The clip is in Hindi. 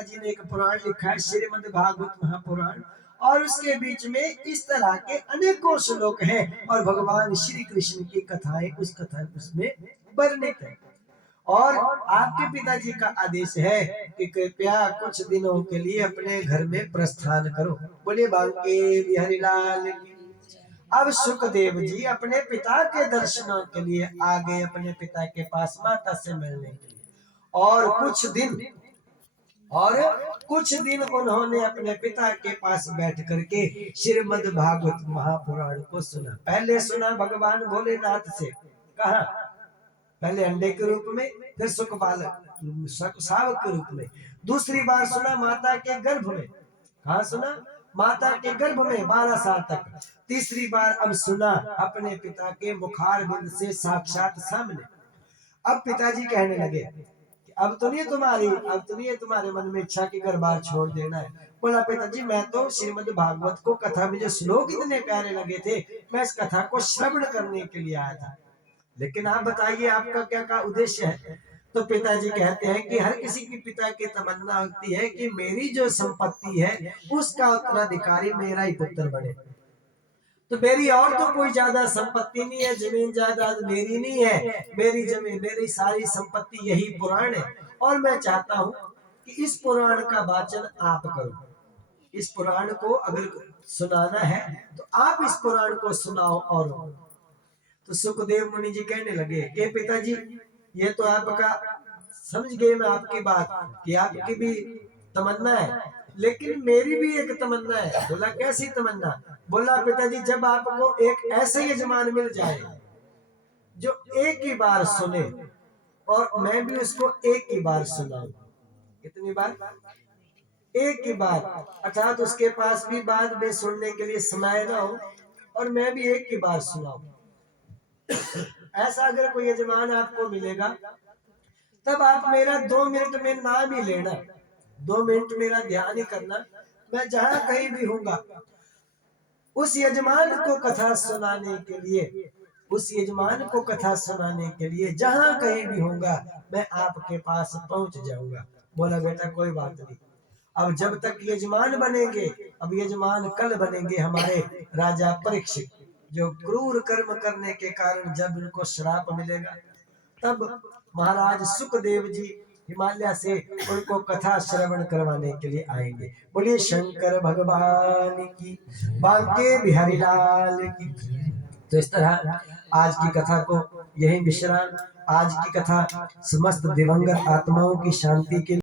पिताजी ने एक पुराण लिखा है, श्रीमद् भागवत महापुराण, और उसके बीच में इस तरह के अनेकों श्लोक हैं और भगवान श्री कृष्ण की कथाएं उस कथा उसमें वर्णित है। और आपके पिताजी का आदेश है कि कृपया कुछ दिनों के लिए अपने घर में प्रस्थान करो। बोले बांके बिहारी लाल की। अब सुखदेव जी अपने पिता के दर्शनों के लिए आ गए, अपने पिता के पास माता से मिलने के लिए। और कुछ दिन उन्होंने अपने पिता के पास बैठ करके श्रीमद् भागवत महापुराण को सुना। पहले सुना भगवान भोलेनाथ से, कहा पहले अंडे के रूप में, फिर सुख बालक शावक के रूप में। दूसरी बार सुना माता के गर्भ में, कहा सुना माता के गर्भ में 12 साल तक। तीसरी बार अब सुना अपने पिता के मुखार बिंद से साक्षात सामने। अब पिताजी कहने लगे कि अब तो नहीं तुम्हारे मन में इच्छा की घर बार छोड़ देना है। बोला पिताजी मैं तो श्रीमद् भागवत को कथा में जो श्लोक इतने प्यारे लगे थे, मैं इस कथा को श्रवण करने के लिए आया था, लेकिन आप बताइए आपका क्या उद्देश्य है। तो पिताजी कहते हैं कि हर किसी की पिता की तमन्ना होती है कि मेरी जो संपत्ति है उसका उत्तराधिकारी मेरा ही पुत्र बने। तो मेरी और तो कोई ज्यादा संपत्ति नहीं है, जमीन जायदाद मेरी नहीं है, मेरी जमीन मेरी सारी संपत्ति यही पुराण है। और मैं चाहता हूँ कि इस पुराण का वाचन आप करो। इस पुराण को अगर सुनाना है तो आप इस पुराण को सुनाओ। और तो सुखदेव मुनि जी कहने लगे कि पिताजी ये तो आपका समझ गए मैं आपकी बात कि आपकी भी तमन्ना है, लेकिन मेरी भी एक तमन्ना है। बोला कैसी तमन्ना? बोला पिताजी जब आपको एक ऐसे यजमान मिल जाए जो एक ही बार सुने और मैं भी उसको एक ही बार सुनाऊं। कितनी बार? एक ही बार, अर्थात उसके पास भी बाद में सुनने के लिए समय ना हो और मैं भी एक ही बार सुनाऊं। ऐसा अगर कोई यजमान आपको मिलेगा तब आप मेरा 2 मिनट में नाम ही लेना, 2 मिनट मेरा ध्यान ही करना। मैं जहां कहीं भी हूंगा उस यजमान को कथा सुनाने के लिए, उस यजमान को कथा सुनाने के लिए जहां कहीं भी होगा मैं आपके पास पहुंच जाऊंगा। बोला बेटा कोई बात नहीं। अब जब तक यजमान बनेंगे, अब यजमान कल बनेंगे हमारे राजा परीक्षित, जो क्रूर कर्म करने के कारण जब उनको श्राप मिलेगा तब महाराज सुखदेव जी हिमालय से उनको कथा श्रवण करवाने के लिए आएंगे। बोलिए शंकर भगवान की, बांके बिहारी लाल की। तो इस तरह आज की कथा को यही विश्राम। आज की कथा समस्त दिवंगत आत्माओं की शांति के